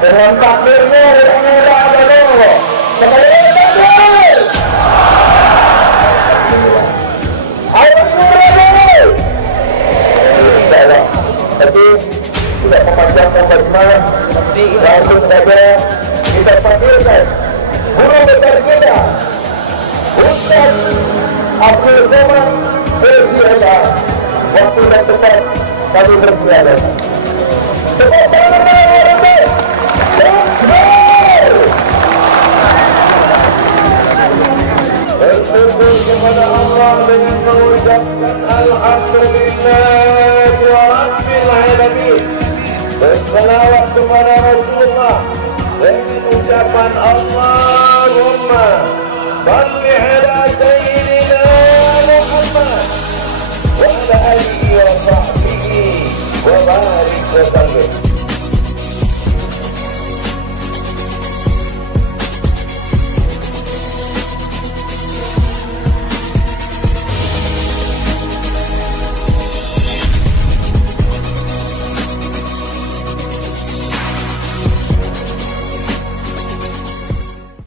Dengan takdirnya Allah Allah. Sekali takdir. Ayo surah. Insyaallah. Tapi tidak memanjangkan bagaimana langsung saja kita panggilkan Guru Besar kita Ustaz Abdul Somad bersiaga. Waktu dan tempat kami bersiaga. Bersyukur kepada Allah dengan mengucapkan Alhamdulillah Rabbil Alamin. Bersalawat kepada Rasulullah dengan ucapan Allahumma salli ala sayyidina Muhammad wa ala alihi wa sahbihi wa barik wa sallim.